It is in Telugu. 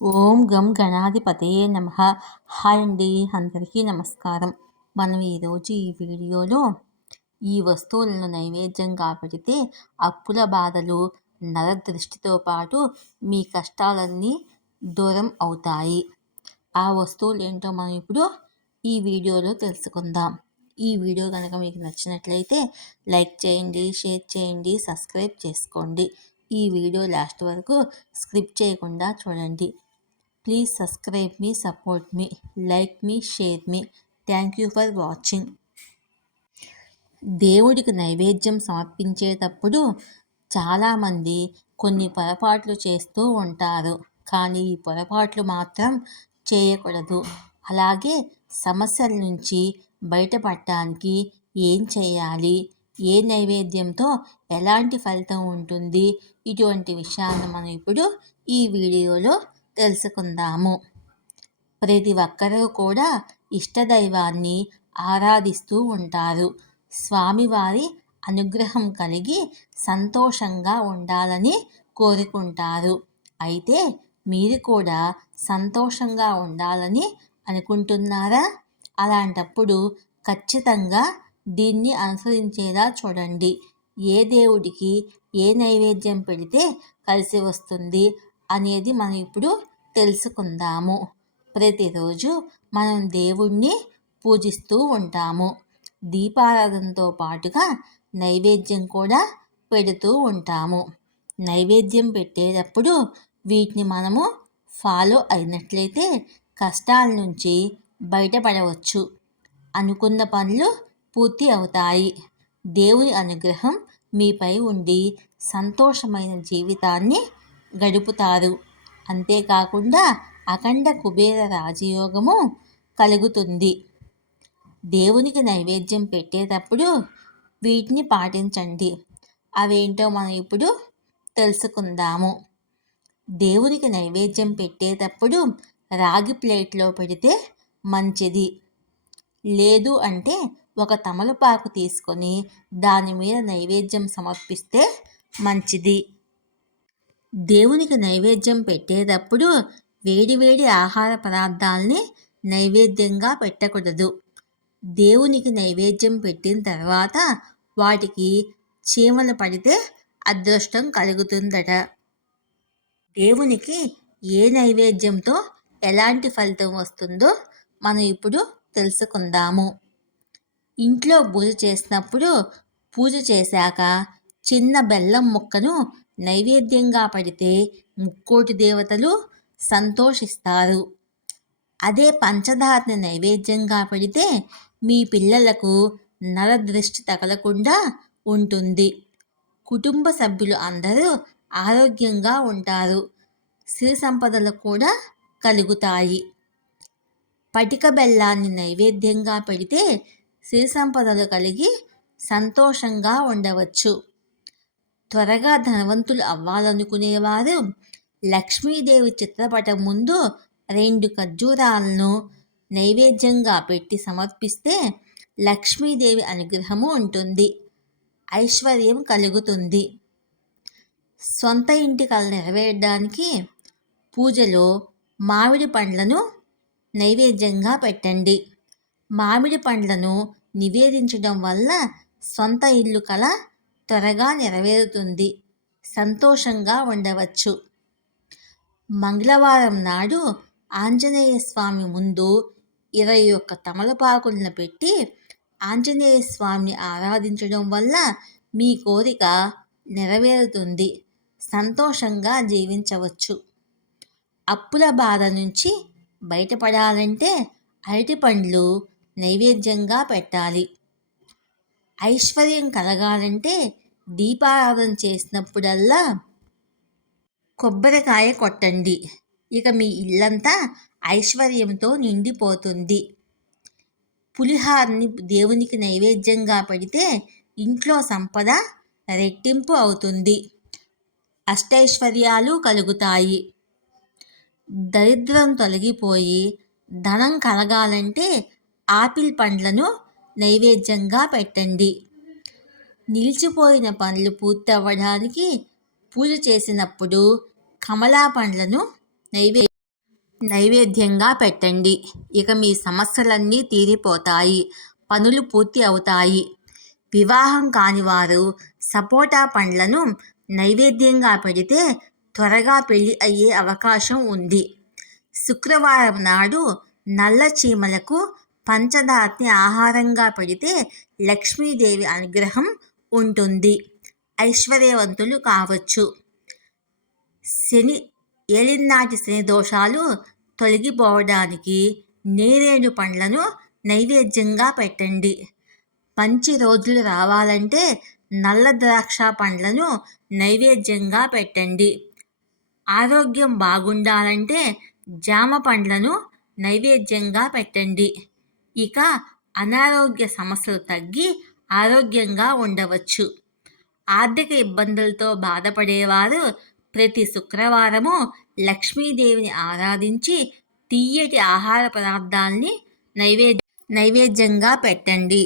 ఓం గం గణాధిపతయే నమ. హాయ్ అండి అందరికీ నమస్కారం. మనం ఈరోజు ఈ వీడియోలో ఈ వస్తువులను నైవేద్యంగా పెడితే అప్పుల బాధలు నర దృష్టితో పాటు మీ కష్టాలన్నీ దూరం అవుతాయి. ఆ వస్తువులు ఏంటో మనం ఇప్పుడు ఈ వీడియోలో తెలుసుకుందాం. ఈ వీడియో కనుక మీకు నచ్చినట్లయితే లైక్ చేయండి షేర్ చేయండి సబ్స్క్రైబ్ చేసుకోండి. ఈ వీడియో లాస్ట్ వరకు స్క్రిప్ట్ చేయకుండా చూడండి. ప్లీజ్ సబ్స్క్రైబ్ మీ సపోర్ట్ మీ లైక్ మీ షేర్ మీ థ్యాంక్ యూ ఫర్ వాచింగ్ దేవుడికి నైవేద్యం సమర్పించేటప్పుడు చాలామంది కొన్ని పొరపాట్లు చేస్తూ ఉంటారు. కానీ ఈ పొరపాట్లు మాత్రం చేయకూడదు. అలాగే సమస్యల నుంచి బయటపడటానికి ఏం చేయాలి? ఏ నైవేద్యంతో ఎలాంటి ఫలితం ఉంటుంది? ఇటువంటి విషయాలను మనం ఇప్పుడు ఈ వీడియోలో తెలుసుకుందాము. ప్రతి ఒక్కరూ కూడా ఇష్టదైవాన్ని ఆరాధిస్తూ ఉంటారు. స్వామివారి అనుగ్రహం కలిగి సంతోషంగా ఉండాలని కోరుకుంటారు. అయితే మీరు కూడా సంతోషంగా ఉండాలని అనుకుంటున్నారా? అలాంటప్పుడు ఖచ్చితంగా దీన్ని అనుసరించేలా చూడండి. ఏ దేవుడికి ఏ నైవేద్యం పెడితే కలిసి వస్తుంది అనేది మనం ఇప్పుడు తెలుసుకుందాము. ప్రతిరోజు మనం దేవుణ్ణి పూజిస్తూ ఉంటాము. దీపారాధనతో పాటుగా నైవేద్యం కూడా పెడుతూ ఉంటాము. నైవేద్యం పెట్టేటప్పుడు వీటిని మనము ఫాలో అయినట్లయితే కష్టాల నుంచి బయటపడవచ్చు. అనుకున్న పనులు పూర్తి అవుతాయి. దేవుని అనుగ్రహం మీపై ఉండి సంతోషమైన జీవితాన్ని గడుపుతారు. అంతేకాకుండా అఖండ కుబేర రాజయోగము కలుగుతుంది. దేవునికి నైవేద్యం పెట్టేటప్పుడు వీటిని పాటించండి. అవేంటో మనం ఇప్పుడు తెలుసుకుందాము. దేవునికి నైవేద్యం పెట్టేటప్పుడు రాగి ప్లేట్లో పెడితే మంచిది. లేదు అంటే ఒక తమలపాకు తీసుకొని దాని మీద నైవేద్యం సమర్పిస్తే మంచిది. దేవునికి నైవేద్యం పెట్టేటప్పుడు వేడివేడి ఆహార పదార్థాలని నైవేద్యంగా పెట్టకూడదు. దేవునికి నైవేద్యం పెట్టిన తర్వాత వాటికి చీమలు పడితే అదృష్టం కలుగుతుందట. దేవునికి ఏ నైవేద్యంతో ఎలాంటి ఫలితం వస్తుందో మనం ఇప్పుడు తెలుసుకుందాము. ఇంట్లో పూజ చేసినప్పుడు పూజ చేశాక చిన్న బెల్లం ముక్కను నైవేద్యంగా పడితే ముక్కోటి దేవతలు సంతోషిస్తారు. అదే పంచదారని నైవేద్యంగా పెడితే మీ పిల్లలకు నరదృష్టి తగలకుండా ఉంటుంది. కుటుంబ సభ్యులు అందరూ ఆరోగ్యంగా ఉంటారు. సిరి సంపదలు కూడా కలుగుతాయి. పటిక బెల్లాన్ని నైవేద్యంగా పెడితే సిరి సంపదలు కలిగి సంతోషంగా ఉండవచ్చు. త్వరగా ధనవంతులు అవ్వాలనుకునేవారు. లక్ష్మీదేవి చిత్రపటం ముందు రెండు ఖర్జూరాలను నైవేద్యంగా పెట్టి సమర్పిస్తే లక్ష్మీదేవి అనుగ్రహము ఉంటుంది. ఐశ్వర్యం కలుగుతుంది. సొంత ఇంటి కళ నెరవేరడానికి పూజలో మామిడి పండ్లను నైవేద్యంగా పెట్టండి. మామిడి పండ్లను నివేదించడం వల్ల సొంత ఇల్లు కళ త్వరగా నెరవేరుతుంది. సంతోషంగా ఉండవచ్చు. మంగళవారం నాడు ఆంజనేయ స్వామి ముందు ఇరవై ఒక్క తమలపాకులను పెట్టి ఆంజనేయ స్వామిని ఆరాధించడం వల్ల మీ కోరిక నెరవేరుతుంది. సంతోషంగా జీవించవచ్చు. అప్పుల బాధ నుంచి బయటపడాలంటే అరటి పండ్లు నైవేద్యంగా పెట్టాలి. ఐశ్వర్యం కలగాలంటే దీపారాధన చేసినప్పుడల్లా కొబ్బరికాయ కొట్టండి. ఇక మీ ఇల్లంతా ఐశ్వర్యంతో నిండిపోతుంది. పులిహార్ని దేవునికి నైవేద్యంగా పెడితే ఇంట్లో సంపద రెట్టింపు అవుతుంది. అష్టైశ్వర్యాలు కలుగుతాయి. దరిద్రం తొలగిపోయి ధనం కలగాలంటే ఆపిల్ పండ్లను నైవేద్యంగా పెట్టండి. నిలిచిపోయిన పనులు పూర్తవ్వడానికి పూజ చేసినప్పుడు కమలా పండ్లను నైవే నైవేద్యంగా పెట్టండి. ఇక మీ సమస్యలన్నీ తీరిపోతాయి. పనులు పూర్తి అవుతాయి. వివాహం కాని వారు సపోటా పండ్లను నైవేద్యంగా పెడితే త్వరగా పెళ్ళి అయ్యే అవకాశం ఉంది. శుక్రవారం నాడు నల్ల చీమలకు పంచదారని ఆహారంగా పెడితే లక్ష్మీదేవి అనుగ్రహం ఉంటుంది. ఐశ్వర్యవంతులు కావచ్చు. శని ఏలినాటి శని దోషాలు తొలగిపోవడానికి నేరేడు పండ్లను నైవేద్యంగా పెట్టండి. మంచి రోజులు రావాలంటే నల్ల ద్రాక్ష పండ్లను నైవేద్యంగా పెట్టండి. ఆరోగ్యం బాగుండాలంటే జామ పండ్లను నైవేద్యంగా పెట్టండి. ఇక అనారోగ్య సమస్యలు తగ్గి ఆరోగ్యంగా ఉండవచ్చు. ఆర్థిక ఇబ్బందులతో బాధపడేవారు ప్రతి శుక్రవారము లక్ష్మీదేవిని ఆరాధించి తీయటి ఆహార పదార్థాల్ని నైవేద్య నైవేద్యంగా పెట్టండి.